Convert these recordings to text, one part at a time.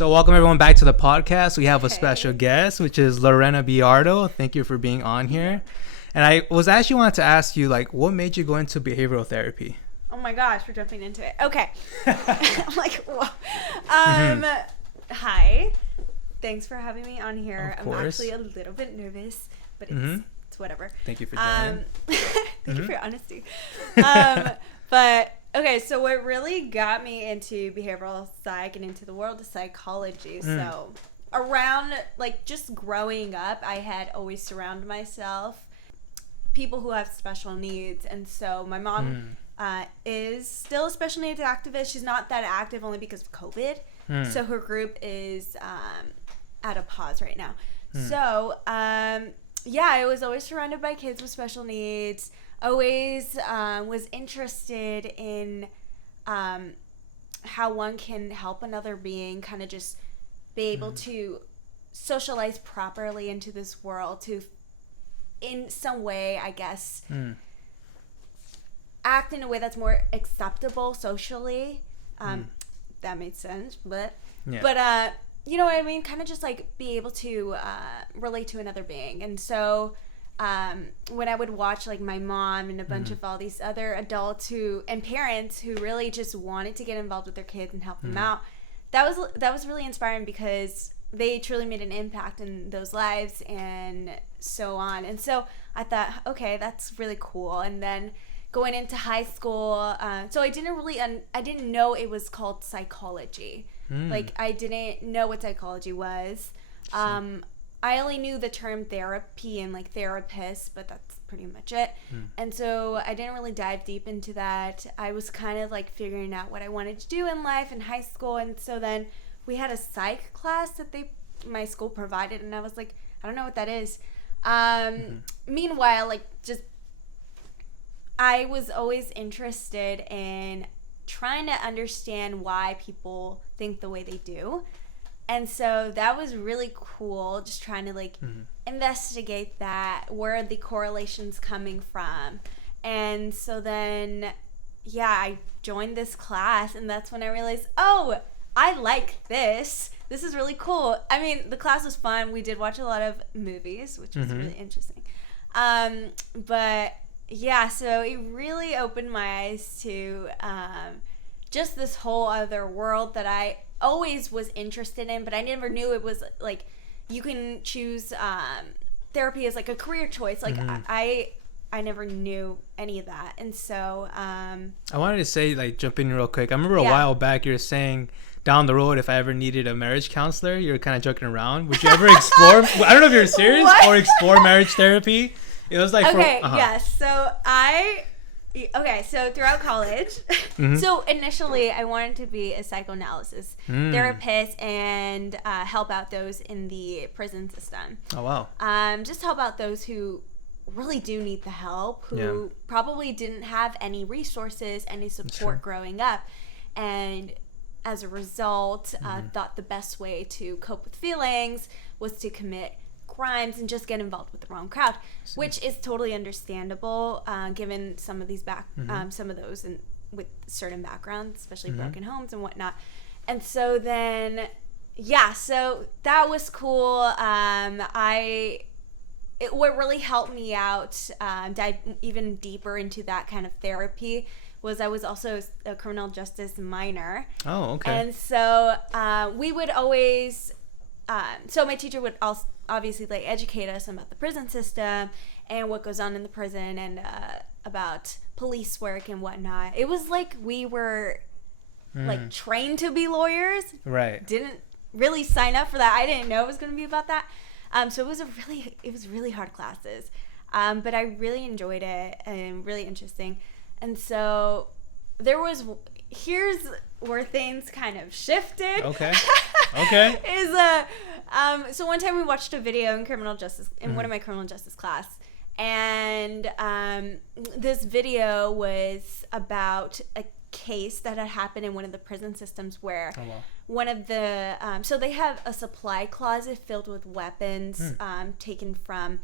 So welcome everyone back to the podcast. We have a special guest, which is Lorena Bayardo. Thank you for being on here. And I was actually wanted to ask you, like, what made you go into behavioral therapy? Oh my gosh, we're jumping into it. Okay. I'm like, whoa. Hi. Thanks for having me on here. Of I'm course. actually a little bit nervous, but it's whatever. Thank you for joining. Thank you for your honesty. But okay, so what really got me into behavioral psych and into the world of psychology. So around, like, just growing up, I had always surrounded myself people who have special needs. And so my mom is still a special needs activist. She's not that active only because of COVID. So her group is at a pause right now. So, yeah, I was always surrounded by kids with special needs. Always was interested in how one can help another being kind of just be able to socialize properly into this world, to in some way, I guess, act in a way that's more acceptable socially. That made sense, but you know what I mean? Kind of just like be able to relate to another being. And so when I would watch like my mom and a bunch of all these other adults and parents who really just wanted to get involved with their kids and help them out, that was really inspiring because they truly made an impact in those lives and so on. And so I thought, okay, that's really cool. And then going into high school, so I didn't know it was called psychology. Like, I didn't know what psychology was. I only knew the term therapy and like therapist, but that's pretty much it. And so I didn't really dive deep into that. I was kind of like figuring out what I wanted to do in life in high school. And so then we had a psych class that my school provided, and I was like, I don't know what that is. Meanwhile, like, just I was always interested in trying to understand why people think the way they do. And so that was really cool, just trying to like investigate that, where are the correlations coming from. And so then, yeah, I joined this class, and that's when I realized, oh, I like this. This is really cool. I mean, the class was fun. We did watch a lot of movies, which was really interesting. But yeah, so it really opened my eyes to just this whole other world that I always was interested in, but I never knew it was like you can choose therapy as like a career choice. Like I never knew any of that. And so I wanted to say, like, jump in real quick. I remember a while back you were saying down the road, if I ever needed a marriage counselor, you were kind of joking around. Would you ever explore? I don't know if you're serious or explore marriage therapy. It was like yes. So throughout college, so initially I wanted to be a psychoanalysis therapist and help out those in the prison system. Oh, wow. Just help out those who really do need the help, who probably didn't have any resources, any support growing up, and as a result, thought the best way to cope with feelings was to commit crimes and just get involved with the wrong crowd, which is totally understandable given some of these some of those with certain backgrounds, especially broken homes and whatnot. And so then, so that was cool. What really helped me out, dive even deeper into that kind of therapy, was I was also a criminal justice minor. Oh, okay. And so we would always, so my teacher would also obviously like educate us about the prison system and what goes on in the prison and about police work and whatnot. It was like we were like trained to be lawyers. Right. Didn't really sign up for that. I didn't know it was going to be about that. So it was really hard classes. But I really enjoyed it and really interesting. And so here's where things kind of shifted. Okay. So one time we watched a video in criminal justice in one of my criminal justice class, and this video was about a case that had happened in one of the prison systems where one of the so they have a supply closet filled with weapons taken from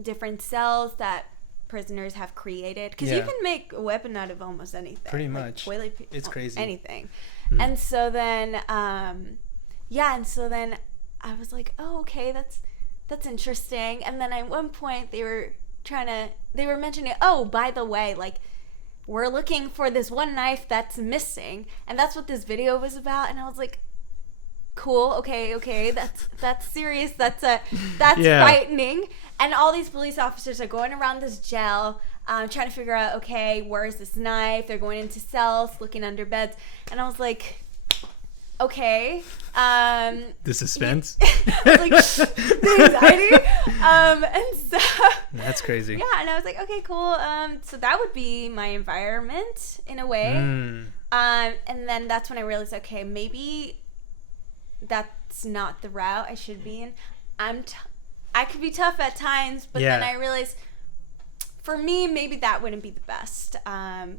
different cells that prisoners have created, because you can make a weapon out of almost anything. Pretty much. Toilet paper, it's crazy. Anything. And so then, and so then I was like, oh, okay, that's interesting. And then at one point they were mentioning, oh, by the way, like, we're looking for this one knife that's missing, and that's what this video was about. And I was like, cool, okay, that's serious, that's frightening. And all these police officers are going around this jail, trying to figure out, okay, where is this knife? They're going into cells, looking under beds, and I was like, okay, the suspense. I was like, the anxiety, and so that's crazy. Yeah, and I was like, okay, cool. So that would be my environment in a way. And then that's when I realized, okay, maybe that's not the route I should be in. I could be tough at times, but then I realized, for me, maybe that wouldn't be the best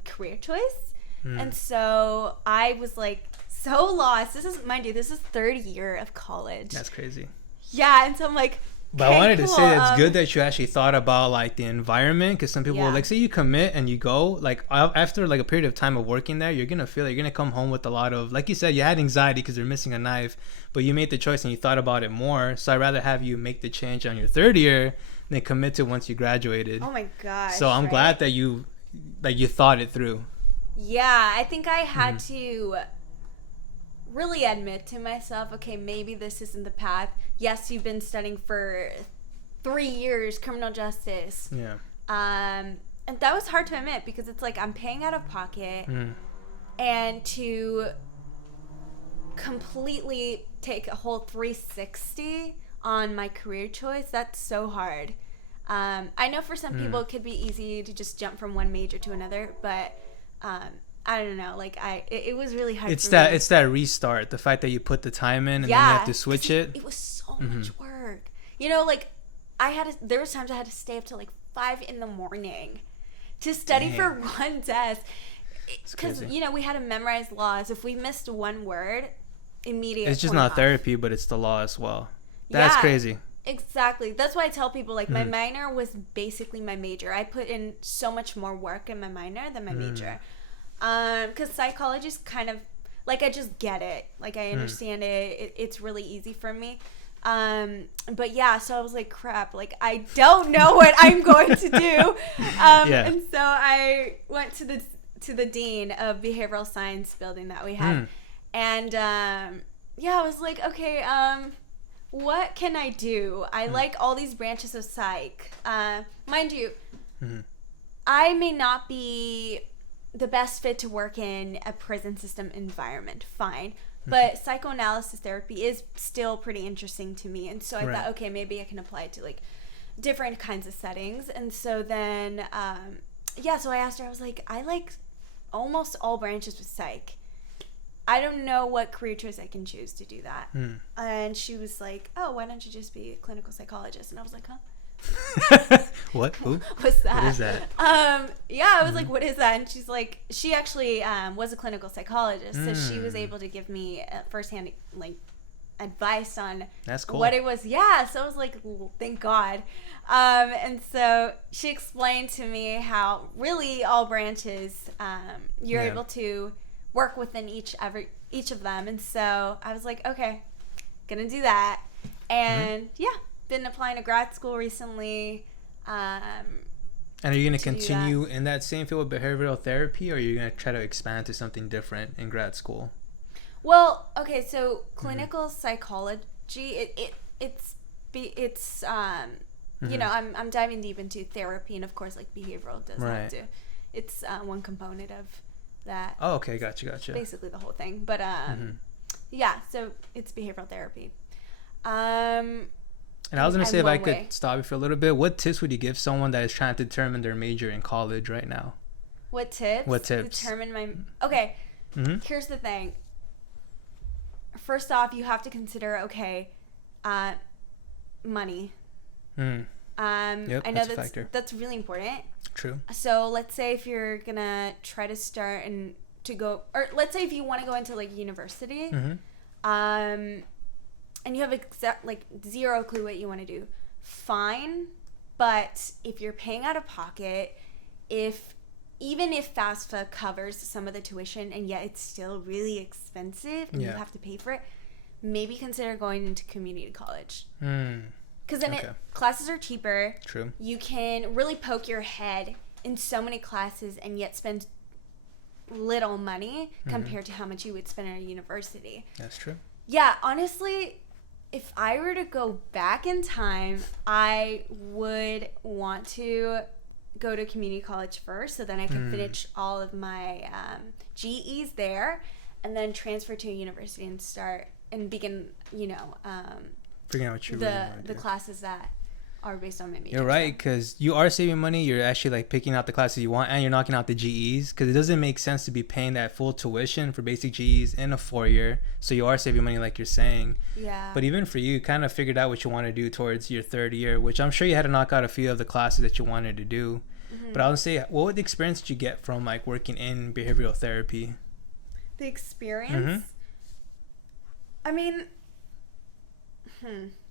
career choice. And so I was like so lost. This is third year of college. That's crazy. Yeah, and so I'm like, but I wanted to say that it's good that you actually thought about like the environment, because some people like, say you commit and you go, like after like a period of time of working there, you're gonna feel like you're gonna come home with a lot of, like you said, you had anxiety because you're missing a knife, but you made the choice and you thought about it more. So I'd rather have you make the change on your third year than commit to once you graduated. Oh my gosh. So I'm glad that you thought it through. Yeah, I think I had to really admit to myself, okay, maybe this isn't the path. Yes, you've been studying for 3 years, criminal justice. Yeah. And that was hard to admit, because it's like I'm paying out of pocket, and to completely take a whole 360 on my career choice, that's so hard. I know for some people it could be easy to just jump from one major to another, but I don't know, like it was really hard. It's that restart, the fact that you put the time in and then you have to switch it. It was so much work. Like there was times I had to stay up till like 5 a.m. to study for one test, because we had to memorize laws. If we missed one word, immediately it's just not therapy, but it's the law as well. That's crazy. Exactly. That's why I tell people, like, my minor was basically my major. I put in so much more work in my minor than my major. Because psychology is kind of, like, I just get it. Like, I understand it. It's really easy for me. But yeah, so I was like, crap, like, I don't know what I'm going to do. And so I went to the dean of behavioral science building that we had. And, I was like, okay, what can I do? I like all these branches of psych. Mind you, I may not be the best fit to work in a prison system environment. Fine. But psychoanalysis therapy is still pretty interesting to me. And so I thought, okay, maybe I can apply it to like different kinds of settings. And so then, so I asked her, I was like, I like almost all branches of psych. I don't know what career choice I can choose to do that. And she was like, oh, why don't you just be a clinical psychologist? And I was like, huh? What? Who? What's that? What is that? I was like, what is that? And she's like, she actually was a clinical psychologist, so she was able to give me firsthand like advice on That's cool. what it was. Yeah, so I was like, thank God. And so she explained to me how really all branches you're able to work within each of them. And so I was like, okay, gonna do that. And been applying to grad school recently. And are you going to continue in that same field with behavioral therapy, or are you going to try to expand to something different in grad school? Well, okay, so clinical psychology, it's I'm diving deep into therapy, and of course, like, behavioral does have to. It's one component of that. Oh, okay, gotcha. Basically the whole thing, but so it's behavioral therapy. And I was gonna say, if I could stop you for a little bit, what tips would you give someone that is trying to determine their major in college right now? What tips? Determine my... Okay, here's the thing. First off, you have to consider, money. Yep, I know that's really important. True. So let's say if you're gonna try to start or let's say if you want to go into like university, and you have zero clue what you want to do, fine, But if you're paying out of pocket, even if FAFSA covers some of the tuition and yet it's still really expensive and you have to pay for it, maybe consider going into community college. Because then classes are cheaper. True. You can really poke your head in so many classes and yet spend little money compared to how much you would spend at a university. That's true. Yeah, honestly, if I were to go back in time, I would want to go to community college first so then I could finish all of my GEs there and then transfer to a university and start and begin, figuring out what you the classes that are based on my major. You're right, because you are saving money. You're actually like picking out the classes you want and you're knocking out the GEs, because it doesn't make sense to be paying that full tuition for basic GEs in a 4-year. So you are saving money like you're saying. Yeah. But even for you kind of figured out what you want to do towards your 3rd year, which I'm sure you had to knock out a few of the classes that you wanted to do. But I would say, what experience did you get from like working in behavioral therapy? The experience? I mean,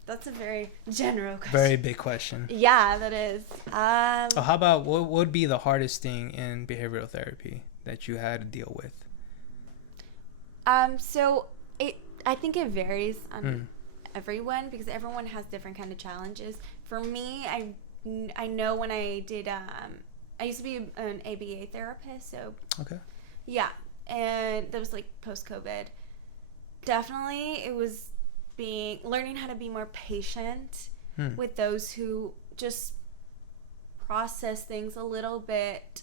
that's a very general question. Very big question. Yeah, that is. How about what would be the hardest thing in behavioral therapy that you had to deal with? So I think it varies on everyone because everyone has different kind of challenges. For me, I know when I did I used to be an ABA therapist, so yeah, and that was like post-COVID. Definitely, it was learning how to be more patient with those who just process things a little bit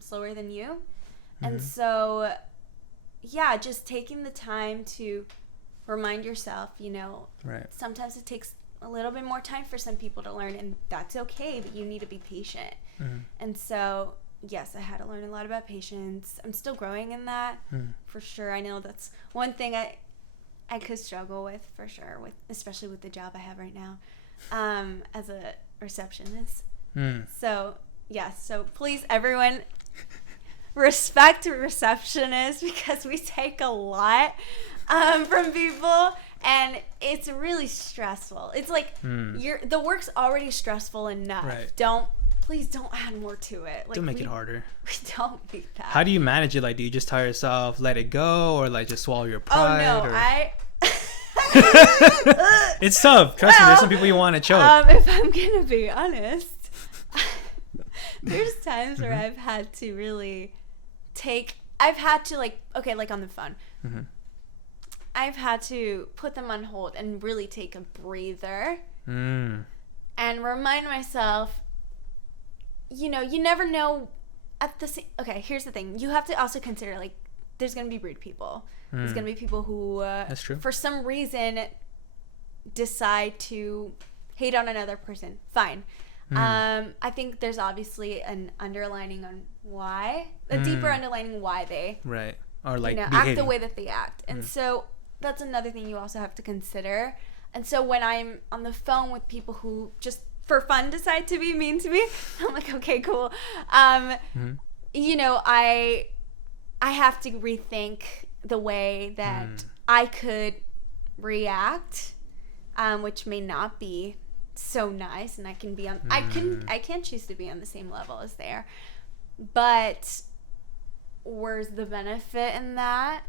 slower than you. And so, yeah, just taking the time to remind yourself, sometimes it takes a little bit more time for some people to learn, and that's okay, but you need to be patient. And so, yes, I had to learn a lot about patience. I'm still growing in that, for sure. I know that's one thing I could struggle with, for sure, especially with the job I have right now as a receptionist. So, yes, so please, everyone, respect receptionists because we take a lot from people, and it's really stressful. It's like the work's already stressful enough. Right. Please don't add more to it. Like, don't make it harder. We don't need that. How do you manage it? Like, do you just tell yourself, let it go, or like just swallow your pride? Oh no, It's tough. Trust me, there's some people you want to choke. If I'm gonna be honest, there's times where I've had to really like on the phone. I've had to put them on hold and really take a breather and remind myself, you never know okay, here's the thing. You have to also consider, like, there's going to be rude people. There's going to be people who, that's true, for some reason, decide to hate on another person. Fine. I think there's obviously an underlining on why, a deeper underlining why they or like act the way that they act. And so that's another thing you also have to consider. And so when I'm on the phone with people who just for fun decide to be mean to me, I'm like, okay, cool. I have to rethink the way that I could react, which may not be so nice, and I can be on I can choose to be on the same level as they are, but where's the benefit in that?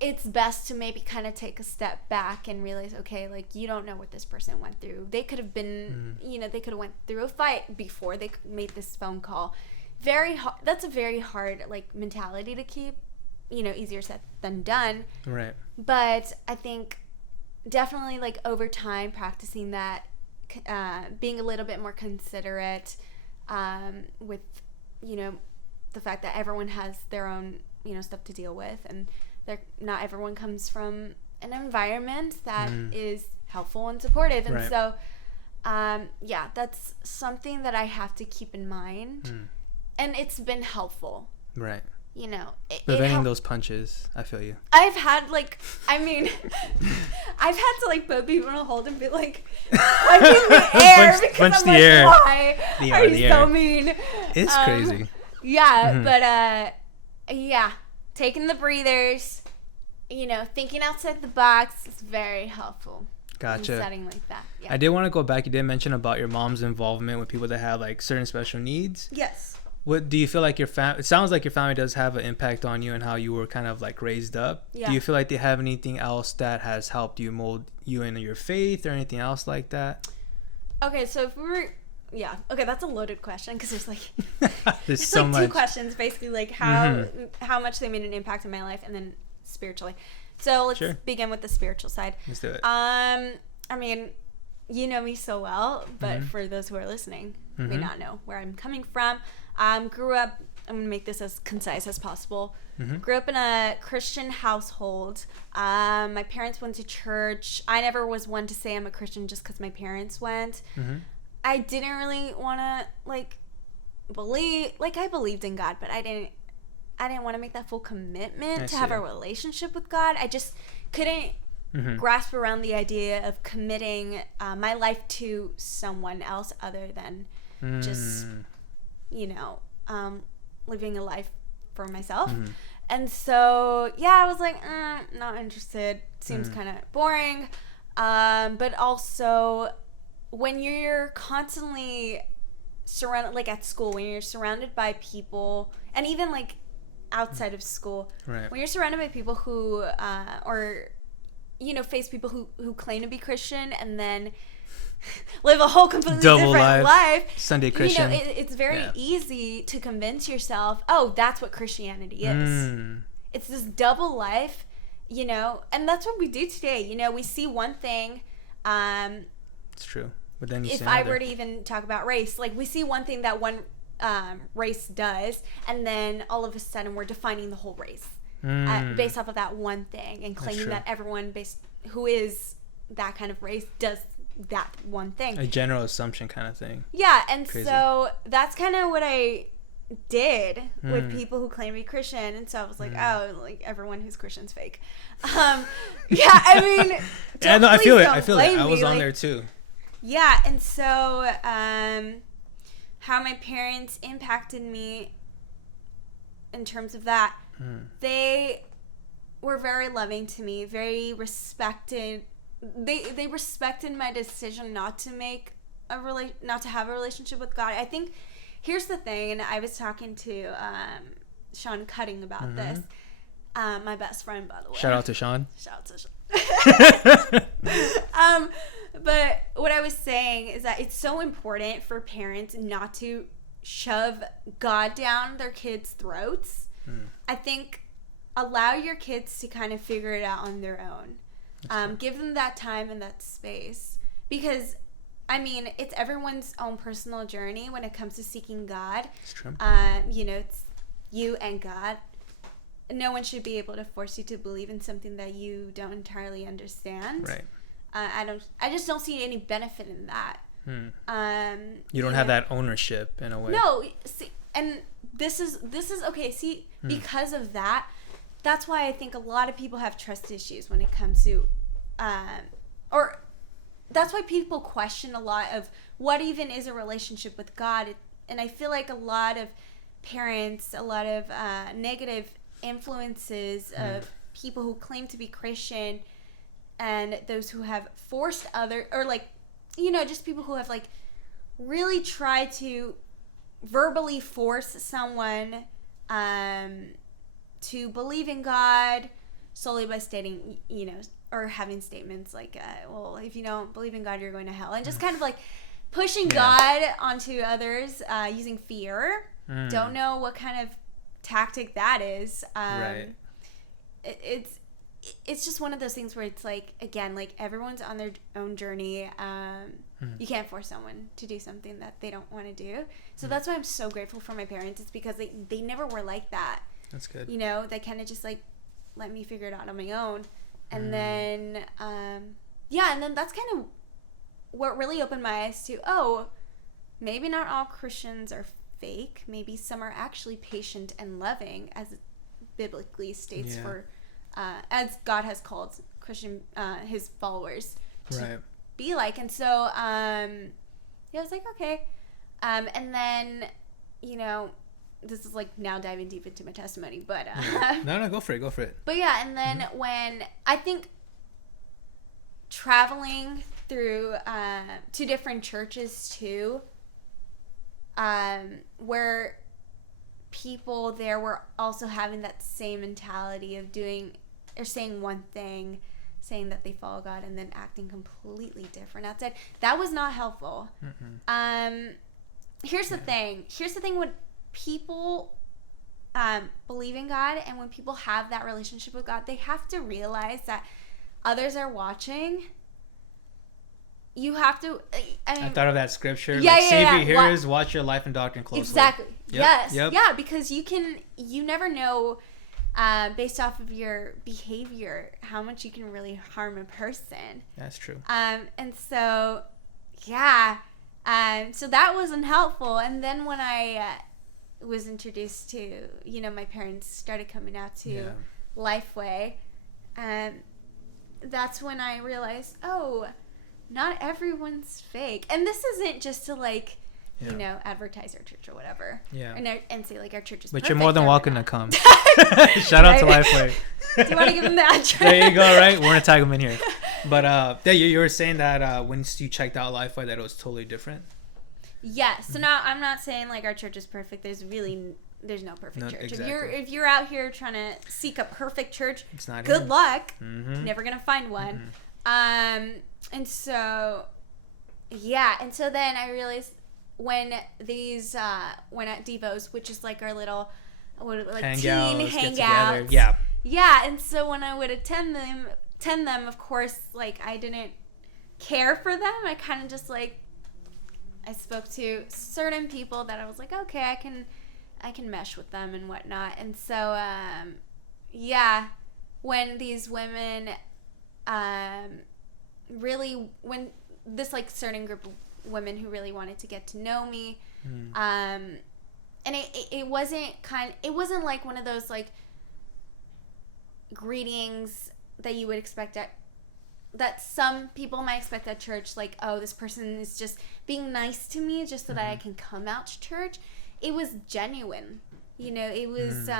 It's best to maybe kind of take a step back and realize, okay, like, you don't know what this person went through. They could have been, they could have went through a fight before they made this phone call. Very hard. That's a very hard, like, mentality to keep. Easier said than done. Right. But I think definitely, like, over time, practicing that, being a little bit more considerate with, the fact that everyone has their own, stuff to deal with, and not everyone comes from an environment that is helpful and supportive. And so, that's something that I have to keep in mind. And it's been helpful. Right. Preventing those punches. I feel you. I've had, like, I've had to, like, put people on hold and be like, punching the air because I'm like, why are you so mean? It's crazy. Yeah, but, taking the breathers, thinking outside the box is very helpful. Gotcha. setting like that. Yeah. I did want to go back. You did mention about your mom's involvement with people that have like certain special needs. Yes. What do you feel like your family? It sounds like your family does have an impact on you and how you were kind of like raised up. Yeah. Do you feel like they have anything else that has helped you mold you into your faith or anything else like that? Okay, so if we were, yeah, okay, that's a loaded question because there's like there's so like much. 2 questions basically, like how much they made an impact in my life, and then spiritually. So let's begin with the spiritual side. Let's do it. I mean, you know me so well, but for those who are listening, may not know where I'm coming from. Grew up, I'm going to make this as concise as possible. Grew up in a Christian household. My parents went to church. I never was one to say I'm a Christian just because my parents went. I didn't really want to, like, believe, like, I believed in God, but I didn't want to make that full commitment to have a relationship with God. I just couldn't grasp around the idea of committing my life to someone else other than just, you know, living a life for myself. And so, yeah, I was like, not interested. Seems kind of boring. But also, when you're constantly surrounded, like at school, when you're surrounded by people, and even like outside of school, when you're surrounded by people who, or, you know, face people who claim to be Christian and then live a whole completely different life. Sunday Christian. You know, it's very easy to convince yourself, oh, that's what Christianity is. It's this double life, you know, and that's what we do today. You know, we see one thing. It's true. But then if I were to even talk about race, like we see one thing that one race does, and then all of a sudden we're defining the whole race based off of that one thing and claiming that everyone who is that kind of race does that one thing. A general assumption kind of thing. Yeah, and so that's kind of what I did with people who claim to be Christian, and so I was like, oh, like everyone who's Christian's fake. Yeah, I mean, yeah, no, I feel it. I was on there too. Yeah, and so how my parents impacted me in terms of that, they were very loving to me, very respected. They respected my decision not to have a relationship with God. I think here's the thing, and I was talking to Sean Cutting about this. My best friend, by the way. Shout out to Sean. But what I was saying is that it's so important for parents not to shove God down their kids' throats. I think allow your kids to kind of figure it out on their own. Give them that time and that space, because I mean, it's everyone's own personal journey when it comes to seeking God. It's true. You know, it's you and God. No one should be able to force you to believe in something that you don't entirely understand. Right. I just don't see any benefit in that. You don't have that ownership in a way. No, see, and this is okay. See, because of that, that's why I think a lot of people have trust issues when it comes to, or that's why people question a lot of what even is a relationship with God. And I feel like a lot of parents, a lot of negative influences of people who claim to be Christian, and those who have forced or like, you know, just people who have like really tried to verbally force someone to believe in God solely by stating, you know, or having statements like, well, if you don't believe in God, you're going to hell. And just kind of like pushing God onto others using fear. Don't know what kind of tactic that is. Right. It's just one of those things where it's like, again, like everyone's on their own journey. You can't force someone to do something that they don't want to do. So that's why I'm so grateful for my parents. It's because they never were like that. That's good. You know, they kind of just like let me figure it out on my own. And then, and then that's kind of what really opened my eyes to, oh, maybe not all Christians are fake. Maybe some are actually patient and loving, as it biblically states for, as God has called his followers to be like. And so, I was like, okay. And then, you know, this is like now diving deep into my testimony, but no, go for it. But yeah, and then when I think traveling through two different churches too, where people there were also having that same mentality of doing or saying one thing, saying that they follow God, and then acting completely different outside. That was not helpful. Here's the thing when people believe in God, and when people have that relationship with God, they have to realize that others are watching. You have to. I thought of that scripture. Savior hearers, watch your life and doctrine closely. Exactly. Yes. Yeah, because you never know, based off of your behavior, how much you can really harm a person. That's true. And so, yeah. So that wasn't helpful. And then when I was introduced to, my parents started coming out to Lifeway, that's when I realized, not everyone's fake. And this isn't just to advertise our church or whatever. Yeah. And say our church is perfect. But you're more than welcome to come. Shout out to Lifeway. Do you want to give them the address? There you go, right? We're going to tag them in here. But you were saying that when you checked out Lifeway that it was totally different? Yeah. So now I'm not saying our church is perfect. There's no perfect church. Exactly. If you're out here trying to seek a perfect church, it's not good here. Luck. Never going to find one. And so, and so then I realized when at Devos, which is our little, teen hangouts. Yeah, and so when I would attend them, of course, I didn't care for them. I kind of just I spoke to certain people that I was okay, I can mesh with them and whatnot. And so, when these women, when this certain group of women who really wanted to get to know me, and it wasn't one of those greetings that you would expect that some people might expect at church, this person is just being nice to me just so that I can come out to church. It was genuine, it was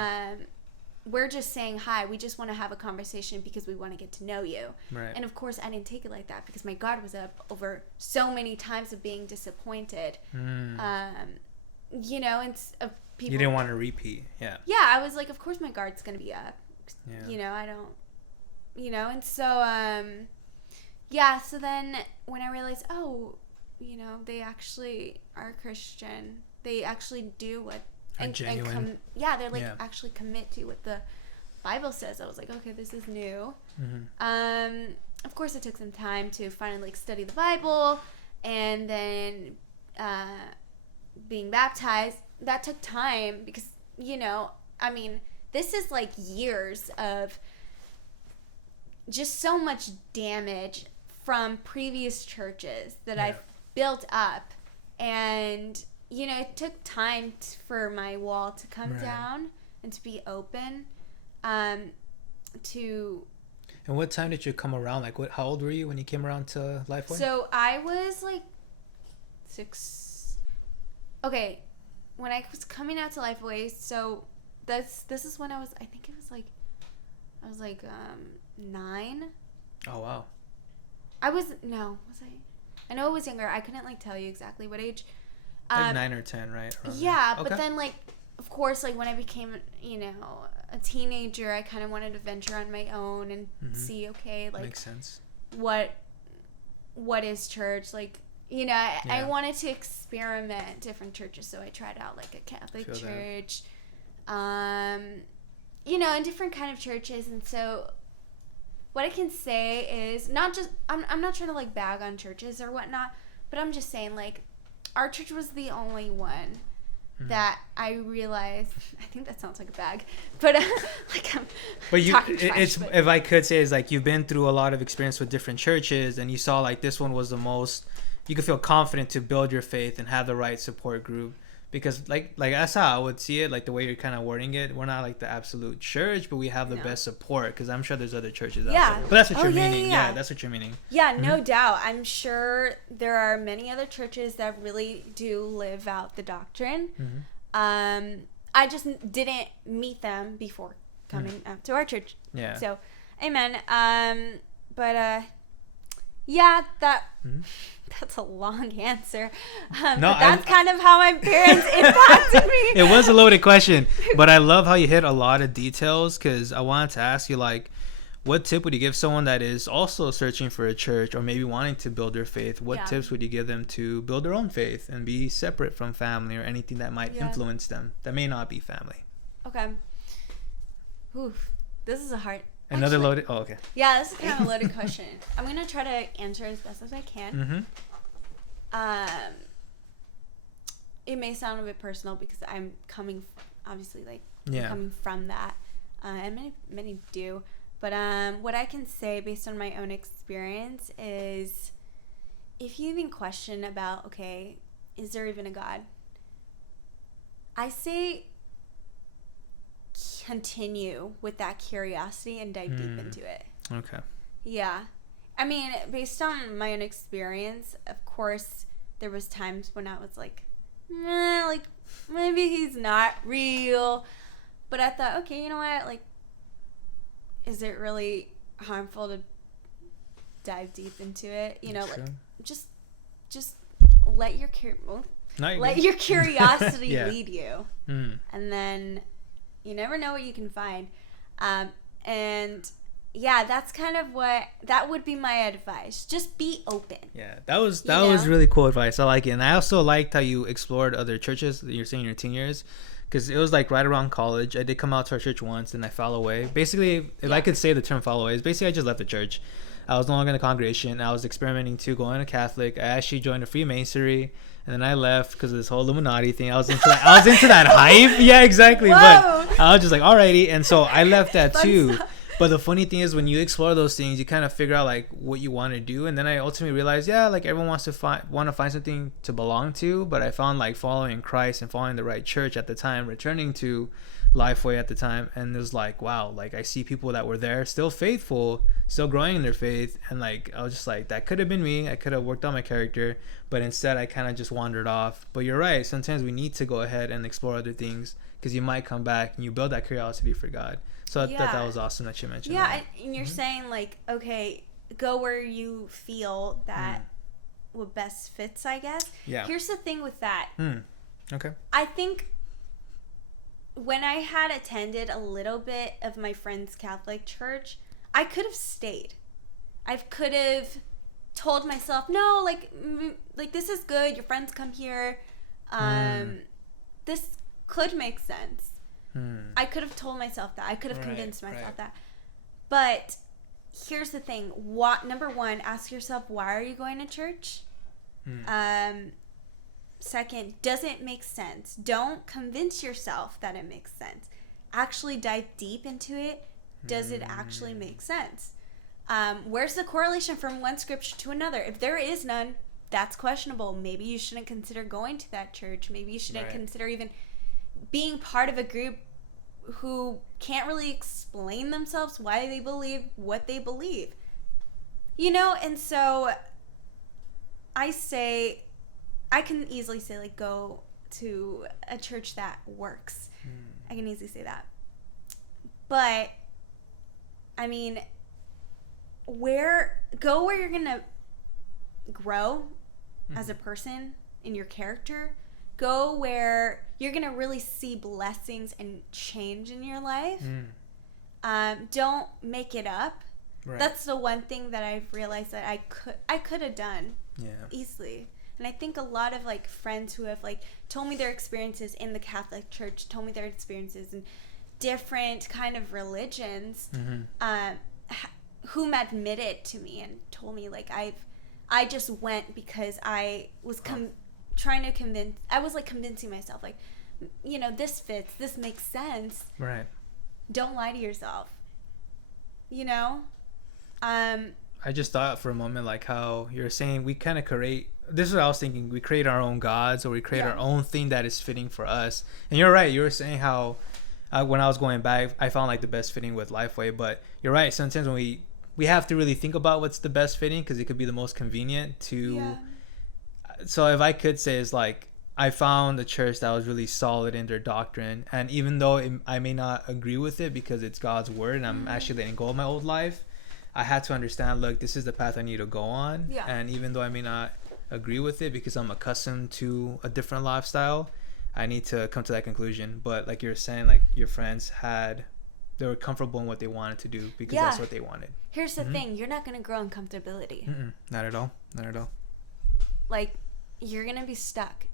we're just saying hi. We just want to have a conversation because we want to get to know you. Right. And of course, I didn't take it like that because my guard was up over so many times of being disappointed. And people. You didn't want to repeat. Yeah. Yeah, I was of course my guard's gonna be up. Yeah. I don't. And so so then when I realized, they actually are Christian. They actually do what. Genuine. They're actually commit to what the Bible says. I was okay, this is new. Of course, it took some time to finally study the Bible, and then being baptized. That took time because this is years of just so much damage from previous churches that I've built up, and it took time for my wall to come down and to be open. And what time did you come around? How old were you when you came around to Lifeway? So I was 6. Okay, when I was coming out to Lifeway, so this is when I was 9. Oh wow. Was I? I know it was younger. I couldn't tell you exactly what age. 9 or 10, right? Yeah, okay. But then of course, when I became, a teenager, I kind of wanted to venture on my own and see, makes sense. What is church? I wanted to experiment different churches, so I tried out a Catholic church, and different kind of churches. And so, what I can say is not just I'm not trying to bag on churches or whatnot, but I'm just saying our church was the only one that I realized. I think that sounds like a bag, but if I could say, is you've been through a lot of experience with different churches, and you saw this one was the most you could feel confident to build your faith and have the right support group. Because that's how I would see it, the way you're kind of wording it. We're not the absolute church, but we have the best support, because I'm sure there's other churches out there. But that's what you're meaning. Yeah, that's what you're meaning. Yeah, no doubt. I'm sure there are many other churches that really do live out the doctrine. I just didn't meet them before coming out to our church. Yeah. So, amen. But Yeah, that's a long answer. No, but that's kind of how my parents impacted me. It was a loaded question, but I love how you hit a lot of details, because I wanted to ask you, like, what tip would you give someone that is also searching for a church or maybe wanting to build their faith? What tips would you give them to build their own faith and be separate from family or anything that might influence them that may not be family? Okay. Oof. This is a hard... Another loaded... Oh, okay. Yeah, this is kind of a loaded question. I'm going to try to answer as best as I can. Mm-hmm. It may sound a bit personal because I'm coming... Obviously, like, I'm coming from that. And many do. But what I can say based on my own experience is, if you even question about, okay, is there even a God? I say continue with that curiosity and dive deep into it. Okay. Yeah. I mean, based on my own experience, of course, there was times when I was like, like, maybe he's not real. But I thought, okay, you know what, like, is it really harmful to dive deep into it? You know, like, just let your your curiosity lead you, and then you never know what you can find. And yeah, that's kind of that would be my advice. Just be open. Yeah, that was really cool advice. I like it, and I also liked how you explored other churches. You're saying your teen years. Because it was like right around college. I did come out to our church once and I fell away. Basically, if I could say the term fall away, is basically I just left the church. I was no longer in the congregation. I was experimenting to going to Catholic. I actually joined a Freemasonry, and then I left because of this whole Illuminati thing. I was into that hype. Yeah, exactly. Whoa. But I was just like, alrighty. And so I left that too. But the funny thing is, when you explore those things, you kind of figure out like what you want to do. And then I ultimately realized, like everyone wants to find something to belong to. But I found like following Christ and following the right church at the time, returning to Lifeway at the time, and it was like, wow, like I see people that were there still faithful, still growing in their faith, and like I was just like, that could have been me. I could have worked on my character, but instead I kind of just wandered off. But you're right, sometimes we need to go ahead and explore other things, because you might come back and you build that curiosity for God. So I thought that was awesome that you mentioned that. And you're saying like, okay, go where you feel that what best fits, I guess. Yeah. Here's the thing with that. Okay. I think when I had attended a little bit of my friend's Catholic church, I could have stayed. I could have told myself, no, like this is good. Your friends come here. This could make sense. I could have told myself that. I could have convinced myself that. But here's the thing. Number one, ask yourself, why are you going to church? Second, does it make sense? Don't convince yourself that it makes sense. Actually dive deep into it. Does it actually make sense? Where's the correlation from one scripture to another? If there is none, that's questionable. Maybe you shouldn't consider going to that church. Maybe you shouldn't consider even being part of a group who can't really explain themselves why they believe what they believe. You know, and so I can easily say, like, go to a church that works. I can easily say that. But, I mean, where you're going to grow as a person in your character. Go where you're going to really see blessings and change in your life. Don't make it up. Right. That's the one thing that I've realized that I could have done easily. And I think a lot of like friends who have like told me their experiences in the Catholic Church, told me their experiences in different kind of religions, whom admitted to me and told me like I just went because I was convincing myself, like, you know, this fits, this makes sense. Right. Don't lie to yourself. You know? I just thought for a moment, like how you're saying we kind of create, this is what I was thinking, we create our own gods, or we create our own thing that is fitting for us. And you're right, you were saying how when I was going back, I found like the best fitting with Lifeway, but you're right, sometimes when we have to really think about what's the best fitting, because it could be the most convenient to so if I could say, is like I found a church that was really solid in their doctrine, and even though I may not agree with it because it's God's word and I'm actually letting go of my old life, I had to understand, look, this is the path I need to go on. Yeah. And even though I may not agree with it because I'm accustomed to a different lifestyle, I need to come to that conclusion. But like you're saying, like your friends they were comfortable in what they wanted to do because that's what they wanted. Here's the thing. You're not going to grow in comfortability. Not at all. Not at all. Like, you're going to be stuck.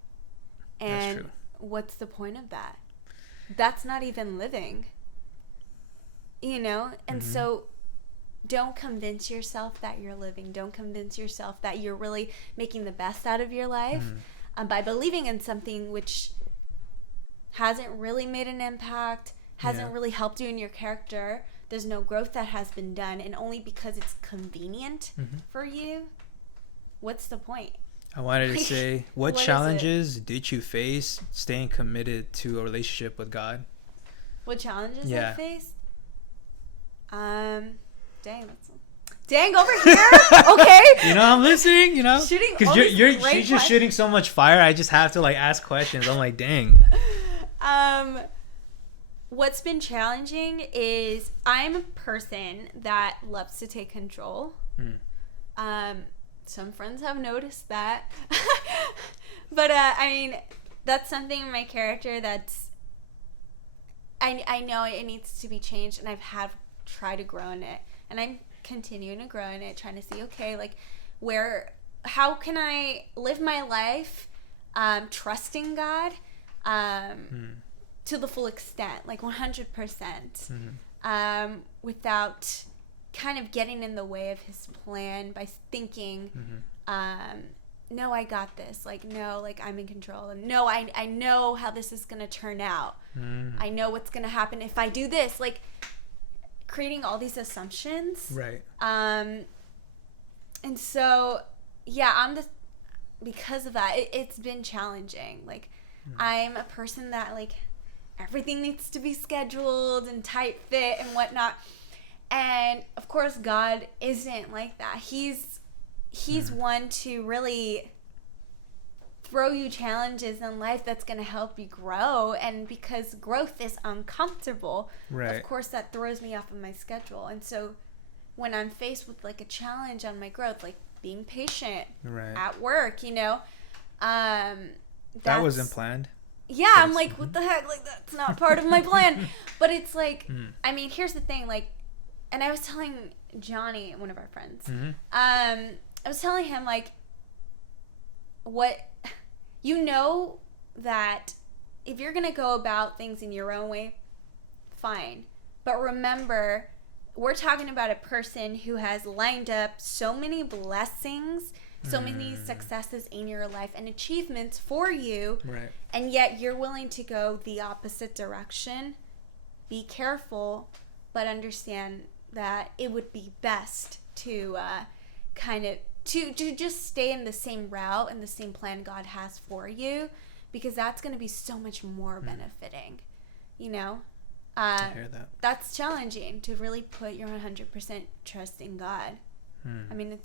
And that's true. What's the point of that? That's not even living. You know? And so don't convince yourself that you're living. Don't convince yourself that you're really making the best out of your life by believing in something which hasn't really made an impact, hasn't really helped you in your character. There's no growth that has been done, and only because it's convenient for you. What's the point? I wanted to say, what challenges did you face staying committed to a relationship with God? What challenges I faced? Dang, over here. Okay. You know, I'm listening. You know, shooting because she's just shooting so much fire. I just have to like ask questions. I'm like, dang. What's been challenging is I'm a person that loves to take control. Some friends have noticed that. But I mean, that's something in my character that's I know it needs to be changed, and I've tried to grow in it, and I'm continuing to grow in it, trying to see, okay, like how can I live my life trusting God to the full extent, like 100%, without kind of getting in the way of his plan by thinking, no, I got this. Like, no, like I'm in control. And no, I know how this is going to turn out. I know what's going to happen if I do this. Like, creating all these assumptions. Right. And so, yeah, because of that, it's been challenging. Like, I'm a person that, like, everything needs to be scheduled and tight fit and whatnot. And of course, God isn't like that. He's one to really throw you challenges in life that's going to help you grow. And because growth is uncomfortable, of course, that throws me off of my schedule. And so when I'm faced with like a challenge on my growth, like being patient at work, you know, that wasn't planned. Yeah, I'm like, what the heck? Like, that's not part of my plan. But it's like, I mean, here's the thing, like, and I was telling Johnny, one of our friends, I was telling him, like, you know that if you're going to go about things in your own way, fine. But remember, we're talking about a person who has lined up so many blessings, so many successes in your life and achievements for you, and yet you're willing to go the opposite direction. Be careful, but understand that it would be best to to just stay in the same route and the same plan God has for you, because that's going to be so much more benefiting, you know? I hear that. That's challenging, to really put your 100% trust in God. I mean,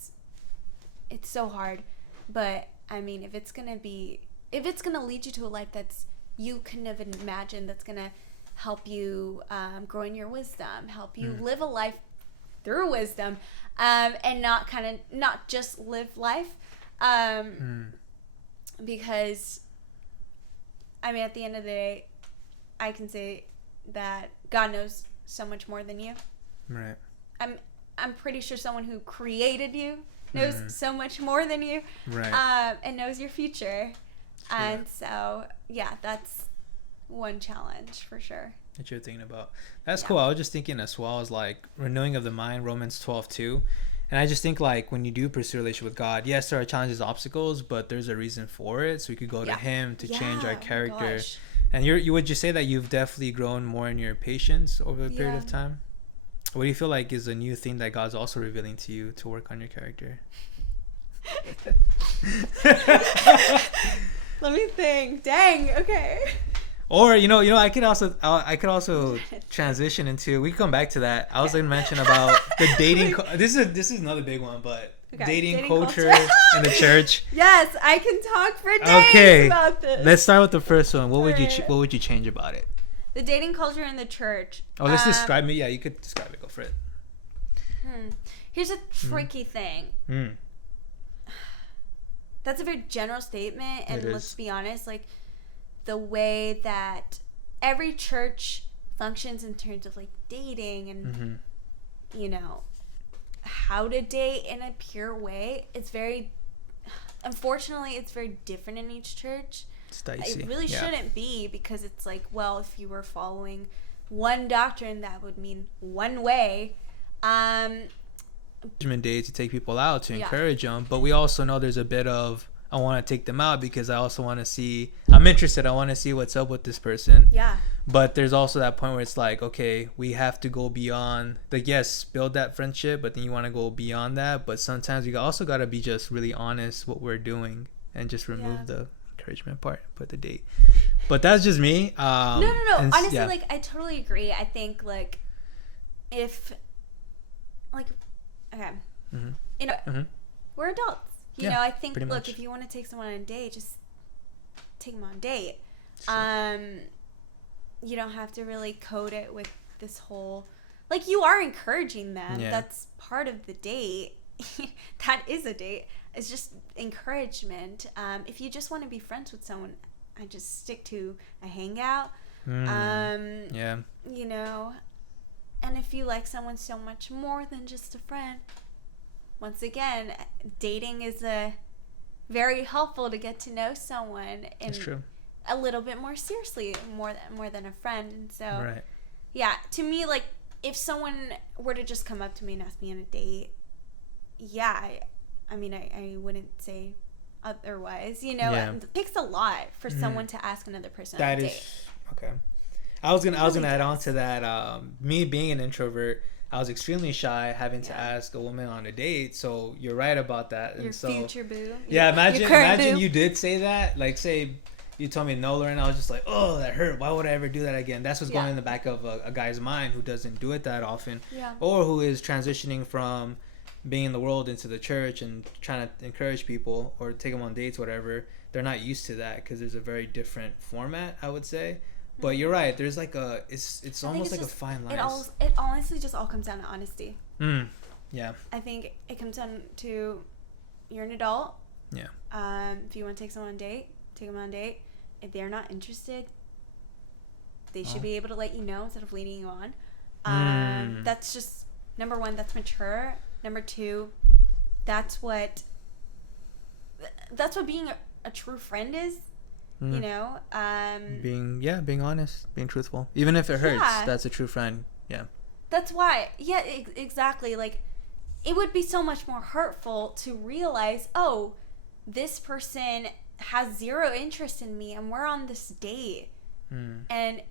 it's so hard, but I mean, if it's gonna lead you to a life that's you couldn't have imagined, that's gonna help you grow in your wisdom, help you live a life through wisdom, and not just live life, because I mean, at the end of the day, I can say that God knows so much more than you. Right. I'm pretty sure someone who created you knows so much more than you, and knows your future. And so, yeah, that's one challenge for sure that you're thinking about. That's cool. I was just thinking as well as like renewing of the mind, Romans 12:2. And I just think like when you do pursue a relationship with God, yes, there are challenges, obstacles, but there's a reason for it. So we could go to him to change our character. And would you say that you've definitely grown more in your patience over the period of time? What do you feel like is a new thing that God's also revealing to you to work on your character? Let me think. Dang. Okay. Or I could also transition into. We can come back to that. I was going to mention about the dating. This is another big one, but dating culture in the church. Yes, I can talk for days about this. Let's start with the first one. What would you change about it? The dating culture in the church. Oh, let's describe it. Yeah, you could describe it. Go for it. Here's a tricky thing. That's a very general statement, and let's be honest, like the way that every church functions in terms of like dating and you know, how to date in a pure way, it's very, unfortunately, it's very different in each church. It's dicey. It really shouldn't be, because it's like, well, if you were following one doctrine, that would mean one way. Days to take people out to encourage them, but we also know there's a bit of, I want to take them out because I also want to see, I'm interested, I want to see what's up with this person. Yeah. But there's also that point where it's like, okay, we have to go beyond, like, yes, build that friendship, but then you want to go beyond that. But sometimes we also got to be just really honest what we're doing and just remove the encouragement part, put the date. But that's just me. No. Honestly, like, I totally agree. I think, like, if, like, okay, you know, we're adults. You know, I think, look, if you want to take someone on a date, just take them on a date. Sure. You don't have to really code it with this whole, like, you are encouraging them. Yeah. That's part of the date. That is a date. It's just encouragement. If you just want to be friends with someone, I just stick to a hangout. Yeah. You know, and if you like someone so much more than just a friend, once again, dating is very helpful to get to know someone That's true. A little bit more seriously, more than a friend. And so, yeah, to me, like, if someone were to just come up to me and ask me on a date, I mean, I wouldn't say otherwise. You know, it takes a lot for someone to ask another person on a date. Okay. I was gonna add on to that. Me being an introvert, I was extremely shy having to ask a woman on a date. So you're right about that. Your future boo. Yeah, imagine you did say that. Like, say you told me no, Lorena, I was just like, oh, that hurt. Why would I ever do that again? That's what's going in the back of a guy's mind who doesn't do it that often. Yeah. Or who is transitioning from being in the world into the church and trying to encourage people or take them on dates, whatever. They're not used to that because there's a very different format, I would say. But you're right. There's like it's almost like a fine line. It honestly just all comes down to honesty. Yeah. I think it comes down to, you're an adult. Yeah. If you want to take someone on a date, take them on a date. If they're not interested, they should be able to let you know instead of leading you on. That's just, number one, that's mature. Number two, that's what being a true friend is. You know, being honest, being truthful, even if it hurts. That's a true friend. Yeah, that's why. Yeah, exactly. Like, it would be so much more hurtful to realize, oh, this person has zero interest in me and we're on this date, and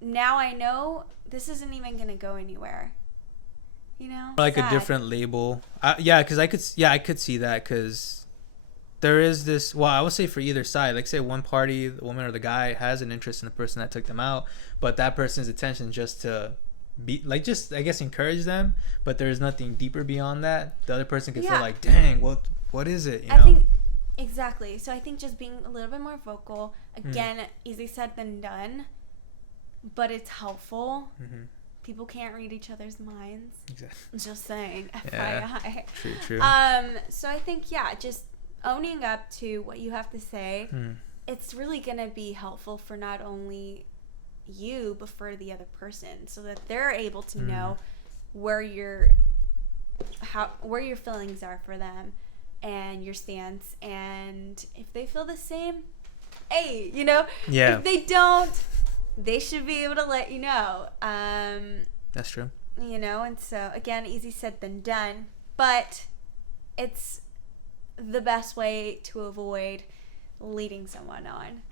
now I know this isn't even gonna go anywhere. You know, like a different label. Because I could see that, because there is this, well, I would say for either side, like, say one party, the woman or the guy, has an interest in the person that took them out, but that person's intention just to be, like, just, I guess, encourage them, but there's nothing deeper beyond that. The other person could feel like, dang, what is it, you know? I think, exactly. So I think just being a little bit more vocal, again, easy said than done, but it's helpful. People can't read each other's minds. Exactly. Just saying, FYI. True. So I think, just owning up to what you have to say, it's really going to be helpful for not only you, but for the other person, so that they're able to know where your feelings are for them and your stance. And if they feel the same, hey, you know, if they don't, they should be able to let you know. That's true. You know, and so, again, easy said than done, but it's the best way to avoid leading someone on.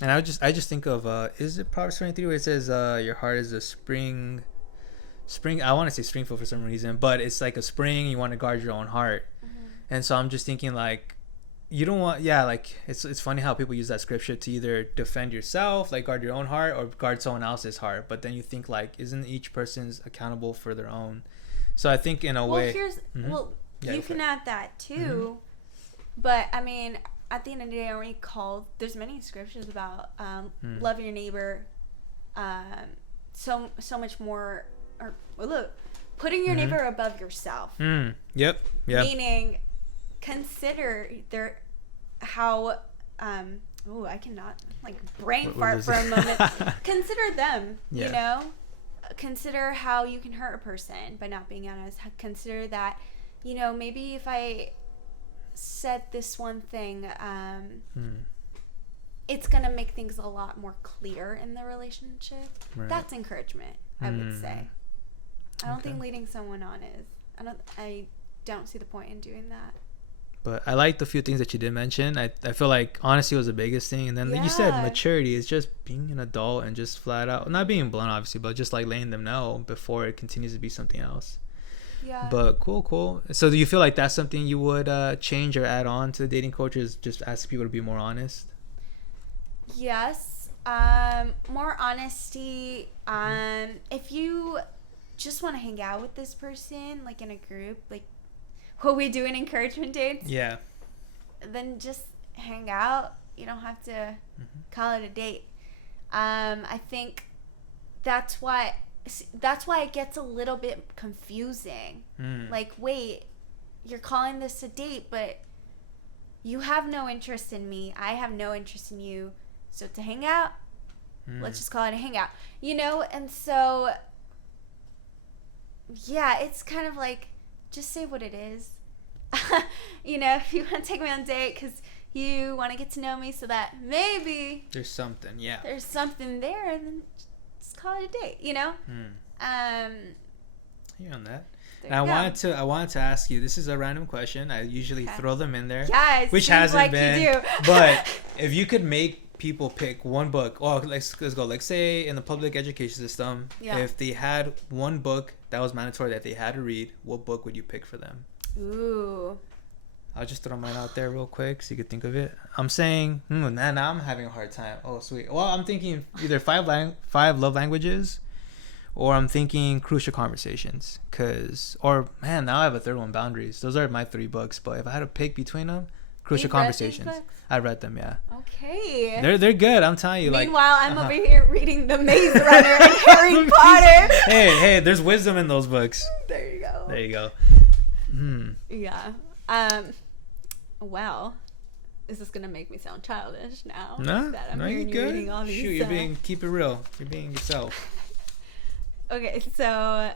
And I just think of, is it Proverbs 23 where it says your heart is a spring, I want to say springfield for some reason, but it's like a spring, you want to guard your own heart. And so I'm just thinking, like, you don't want, like, it's funny how people use that scripture to either defend yourself, like guard your own heart, or guard someone else's heart. But then you think, like, isn't each person's accountable for their own? So I think in a way, you can add that too, but I mean, at the end of the day, I recall there's many scriptures about love your neighbor so much more, or putting your neighbor above yourself. Yep. Meaning, consider how I cannot brain fart for a moment. Consider them, you know. Consider how you can hurt a person by not being honest. Consider that, you know, maybe if I said this one thing, it's gonna make things a lot more clear in the relationship. Right. That's encouragement, I would say. I don't think leading someone on is. I don't see the point in doing that. But I like the few things that you did mention. I feel like honesty was the biggest thing. And then you said maturity is just being an adult and just flat out, not being blunt, obviously, but just like letting them know before it continues to be something else. Yeah. But cool. So do you feel like that's something you would change or add on to the dating culture, is just ask people to be more honest? Yes. More honesty. If you just want to hang out with this person, like in a group, like what we do in encouragement dates, then just hang out. You don't have to call it a date. I think that's why it gets a little bit confusing. Like, wait, you're calling this a date, but you have no interest in me, I have no interest in you, so to hang out, let's just call it a hangout, you know? And so it's kind of like, just say what it is. You know, if you want to take me on a date because you want to get to know me so that maybe there's something there, then just call it a date, you know? You're on that. And I wanted to ask you, this is a random question. I usually throw them in there. Yeah, which hasn't been. But if you could make people pick one book, let's go. Like, say in the public education system, if they had one book that was mandatory that they had to read, what book would you pick for them? Ooh. I'll just throw mine out there real quick so you could think of it. I'm saying, now I'm having a hard time. Oh, sweet. Well, I'm thinking either five love languages, or I'm thinking Crucial Conversations. Now I have a third one, Boundaries. Those are my 3 books. But if I had to pick between them, Crucial Conversations. I read them, yeah. Okay. They're good, I'm telling you. Meanwhile, I'm over here reading The Maze Runner and Harry Potter. Hey, there's wisdom in those books. There you go. Yeah. Well, is this gonna make me sound childish now? No, you're good. Reading all these, keep it real. You're being yourself. Okay, so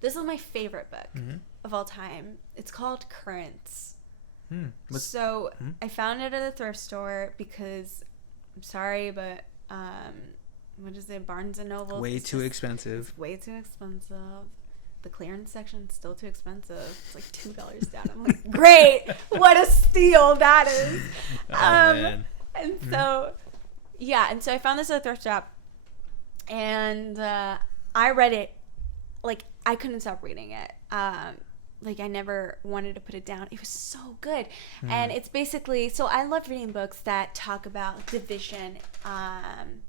this is my favorite book of all time. It's called Currents. I found it at a thrift store because, I'm sorry, but what is it? Barnes and Noble. Way too expensive. It's way too expensive. The clearance section is still too expensive. It's like $2 down. I'm like, great! What a steal that is. Man. And so I found this at a thrift shop, and I read it. Like, I couldn't stop reading it. Like, I never wanted to put it down. It was so good. And it's basically, so I love reading books that talk about division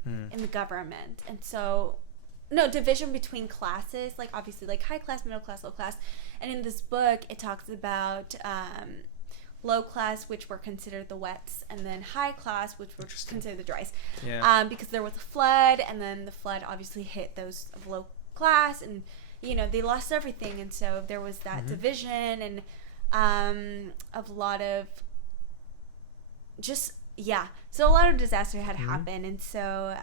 in the government. And so, division between classes, like obviously like high class, middle class, low class. And in this book, it talks about low class, which were considered the wets, and then high class, which were considered the dries. Yeah. Because there was a flood, and then the flood obviously hit those of low class, and they lost everything, and so there was that division, and a lot of so a lot of disaster had happened, and so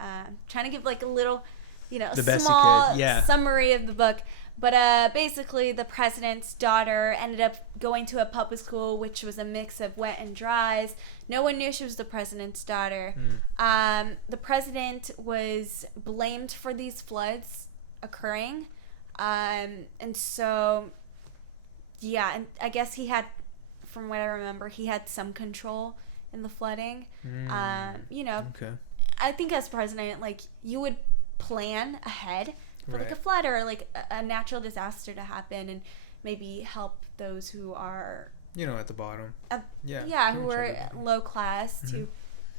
trying to give like a little a small summary of the book. But basically, the president's daughter ended up going to a public school, which was a mix of wet and dries. No one knew she was the president's daughter. The president was blamed for these floods occurring. And so, and I guess he had, from what I remember, he had some control in the flooding. Okay. I think as president, like, you would plan ahead for like a flood or like a natural disaster to happen, and maybe help those who are at the bottom who are low class to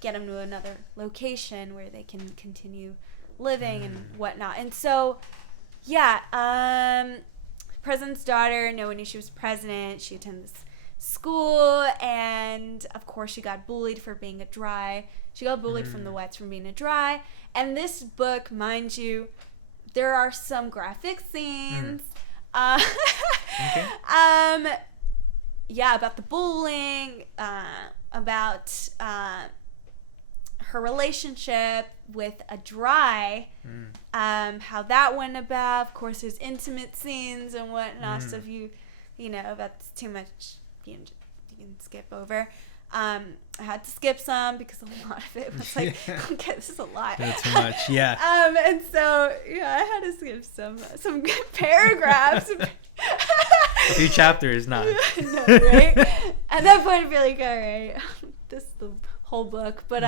get them to another location where they can continue living and whatnot. And so president's daughter, no one knew she was president. She attended this school, and of course she got bullied for being a dry. She got bullied from the wets from being a dry. And this book, mind you, there are some graphic scenes. Okay. Yeah, about the bullying, about her relationship with a dry, how that went about. Of course, there's intimate scenes and whatnot. So if you know, that's too much, you can skip over. I had to skip some because a lot of it was like, okay, this is a lot. That's too much, yeah. And so yeah, I had to skip some good paragraphs. A few chapters, not. No, right? At that point, I'd be like, all right, this is the whole book. But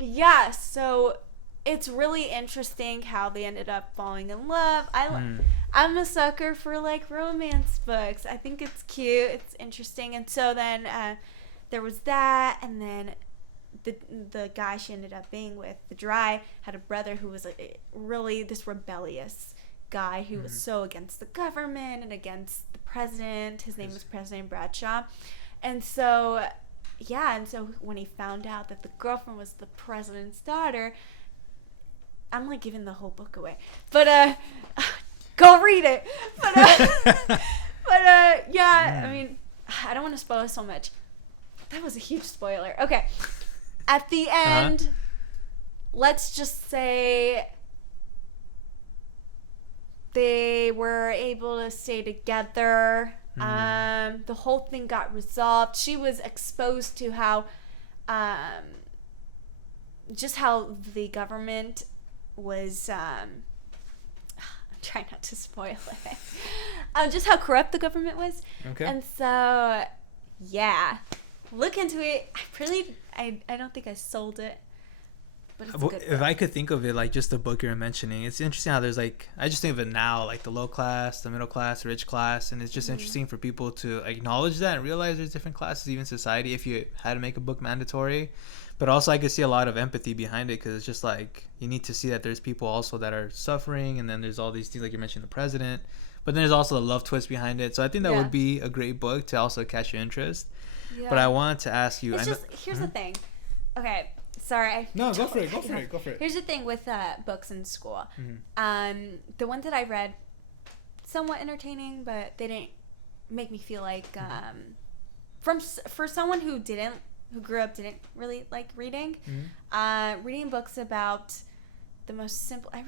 yeah, so it's really interesting how they ended up falling in love. I'm a sucker for like romance books. I think it's cute, it's interesting. And so then there was that, and then the guy she ended up being with, the dry, had a brother who was really this rebellious guy who was so against the government and against the president. His name was President Bradshaw. And so when he found out that the girlfriend was the president's daughter, I'm like giving the whole book away, but go read it. But yeah, I mean, I don't want to spoil so much. That was a huge spoiler. Okay, at the end, let's just say they were able to stay together. The whole thing got resolved. She was exposed to how just how the government was I'm trying not to spoil it. Just how corrupt the government was. Okay. And so yeah, look into it. I don't think I sold it. But it's a good book. If I could think of it like just the book you're mentioning, it's interesting how there's like, I just think of it now, like the low class, the middle class, the rich class, and it's just interesting for people to acknowledge that and realize there's different classes, even society, if you had to make a book mandatory. But also I could see a lot of empathy behind it, because it's just like, you need to see that there's people also that are suffering, and then there's all these things like you mentioned, the president, but then there's also the love twist behind it. So I think that would be a great book to also catch your interest. Yeah. But I wanted to ask you, here's the thing. Okay. Sorry. No, go for it. Here's the thing with books in school. The ones that I read, somewhat entertaining, but they didn't make me feel like for someone who grew up didn't really like reading. Reading books about the most simple. I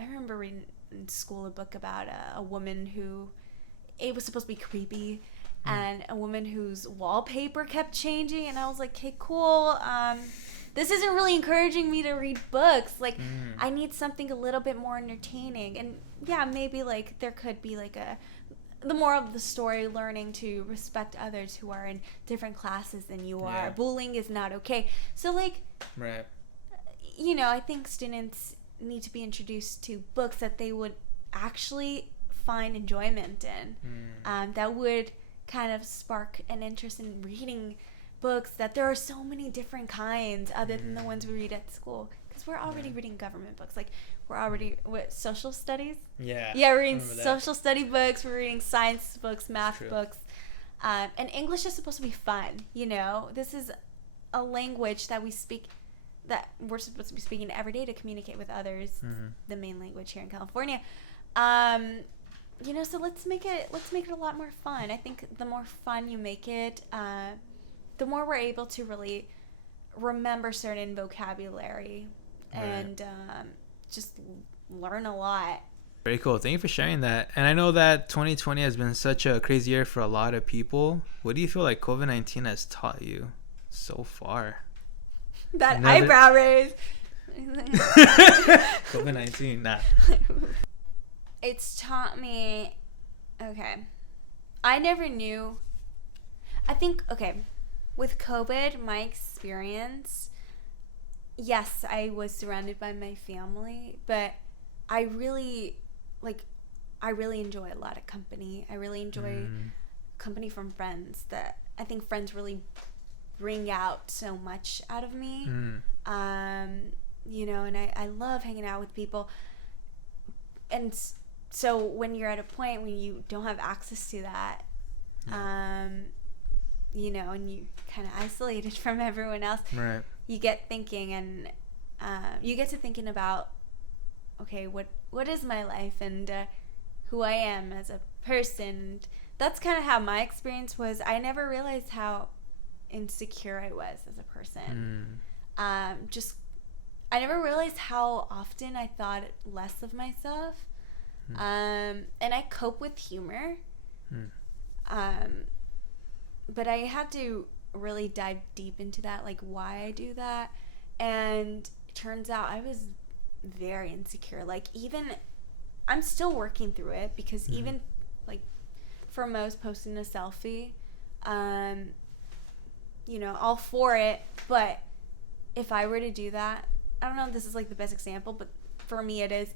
remember reading in school a book about a woman who, it was supposed to be creepy, and a woman whose wallpaper kept changing, and I was like, okay, cool. This isn't really encouraging me to read books. Like, I need something a little bit more entertaining. And yeah, maybe like there could be like the moral of the story, learning to respect others who are in different classes than you are. Bullying is not okay. So like, right. You know, I think students need to be introduced to books that they would actually find enjoyment in. That would kind of spark an interest in reading books, that there are so many different kinds other than the ones we read at school, because we're already reading government books. Like, we're already social studies, we're reading social study books, we're reading science books, math books, and English is supposed to be fun. You know, this is a language that we speak, that we're supposed to be speaking every day to communicate with others. The main language here in California. You know, so let's make it a lot more fun. I think the more fun you make it, the more we're able to really remember certain vocabulary and just learn a lot. Very cool. Thank you for sharing that. And I know that 2020 has been such a crazy year for a lot of people. What do you feel like COVID-19 has taught you so far? That eyebrow raise. COVID-19, nah. It's taught me, I never knew. I think, with COVID, my experience, yes, I was surrounded by my family, but I really enjoy a lot of company. I really enjoy company from friends. That I think friends really bring out so much out of me. You know, and I love hanging out with people. And so when you're at a point when you don't have access to that, you know, and you kind of isolated from everyone else, right, you get thinking, and you get to thinking about okay, what is my life and who I am as a person. That's kind of how my experience was. I never realized how insecure I was as a person. I never realized how often I thought less of myself. And I cope with humor. But I had to really dive deep into that, like why I do that. And it turns out I was very insecure. Like, even I'm still working through it, because even like for most, posting a selfie, you know, all for it. But if I were to do that, I don't know if this is like the best example, but for me it is,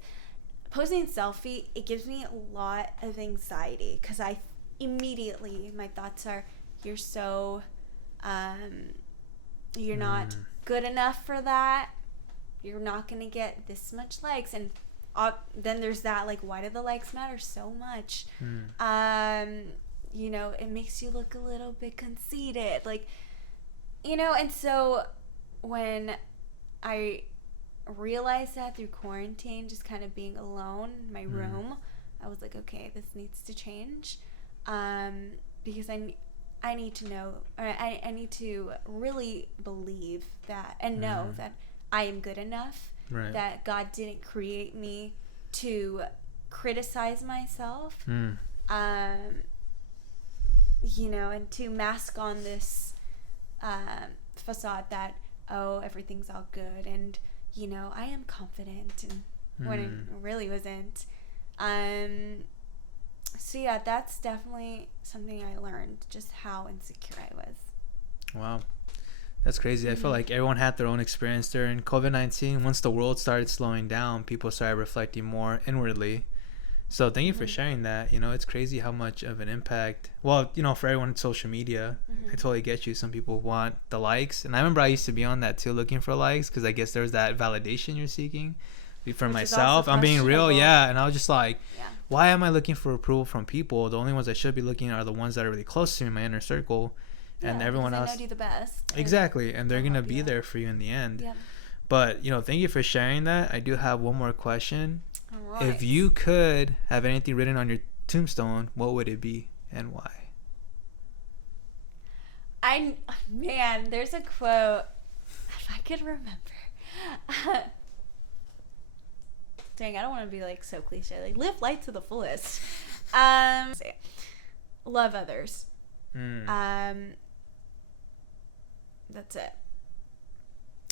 posting a selfie, it gives me a lot of anxiety, because I immediately, my thoughts are, you're so you're not good enough for that, you're not gonna get this much likes, and then there's that, like, why do the likes matter so much? You know, it makes you look a little bit conceited, like, you know. And so when I realized that through quarantine, just kind of being alone in my room, I was like, okay, this needs to change, because I need to know, or I need to really believe that and know that I am good enough, that God didn't create me to criticize myself, you know, and to mask on this facade that, oh, everything's all good, and, you know, I am confident, and when it really wasn't. So yeah, that's definitely something I learned, just how insecure I was. Wow. That's crazy. I feel like everyone had their own experience during COVID-19. Once the world started slowing down, people started reflecting more inwardly. So thank you for sharing that. You know, it's crazy how much of an impact, well, you know, for everyone in social media, I totally get you. Some people want the likes. And I remember I used to be on that too, looking for likes, because I guess there's that validation you're seeking. For Which myself, I'm being real, and I was just like, why am I looking for approval from people? The only ones I should be looking at are the ones that are really close to me, my inner circle, and everyone else. They know you the best. Exactly, and they're gonna be there for you in the end. Yeah. But, you know, thank you for sharing that. I do have one more question. All right. If you could have anything written on your tombstone, what would it be and why? There's a quote. If I could remember. Dang, I don't want to be like so cliche. Like, live life to the fullest. Love others. That's it.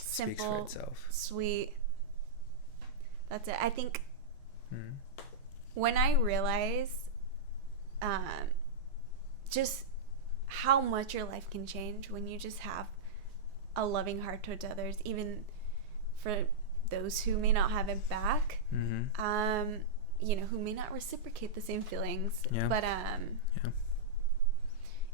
Simple. Speaks for itself. Sweet. That's it. I think when I realize just how much your life can change when you just have a loving heart towards others, even for those who may not have it back, you know, who may not reciprocate the same feelings, but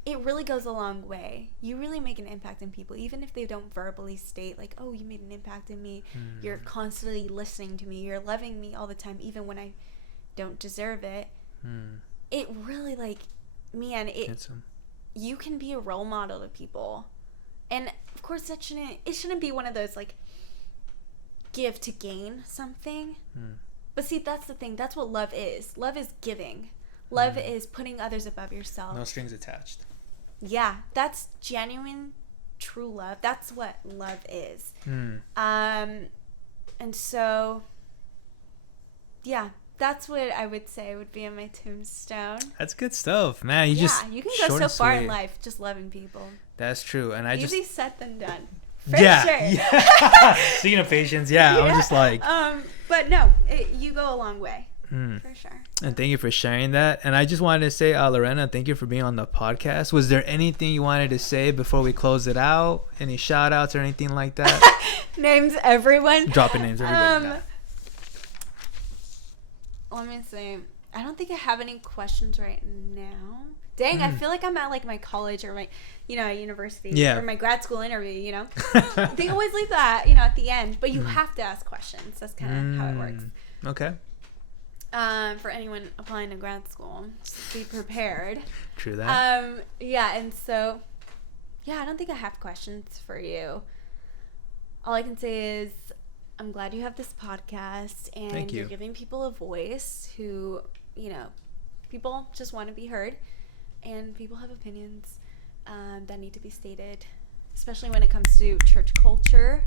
it really goes a long way. You really make an impact in people, even if they don't verbally state, like, oh, you made an impact in me. You're constantly listening to me. You're loving me all the time, even when I don't deserve it. It really, like, man, you can be a role model to people. And, of course, it shouldn't be one of those, like, give to gain something. But see, that's the thing. That's what love is. Love is giving. Love is putting others above yourself. No strings attached. Yeah, that's genuine, true love. That's what love is. And so, yeah, that's what I would say would be on my tombstone. That's good stuff, man. You can go so far in life just loving people. That's true, and easy said than done. For sure. Speaking of patience, I'm just like. But no, you go a long way. For sure. And thank you for sharing that. And I just wanted to say, Lorena, thank you for being on the podcast. Was there anything you wanted to say before we close it out? Any shout outs or anything like that? Names everyone. Dropping names everybody. Let me see. I don't think I have any questions right now. Dang, I feel like I'm at like my college or my, university or my grad school interview, They always leave that, at the end, but you have to ask questions. That's kind of how it works. Okay. For anyone applying to grad school, just be prepared. True that. And so, I don't think I have questions for you. All I can say is I'm glad you have this podcast, and you're giving people a voice who, you know, people just want to be heard, and people have opinions that need to be stated, especially when it comes to church culture.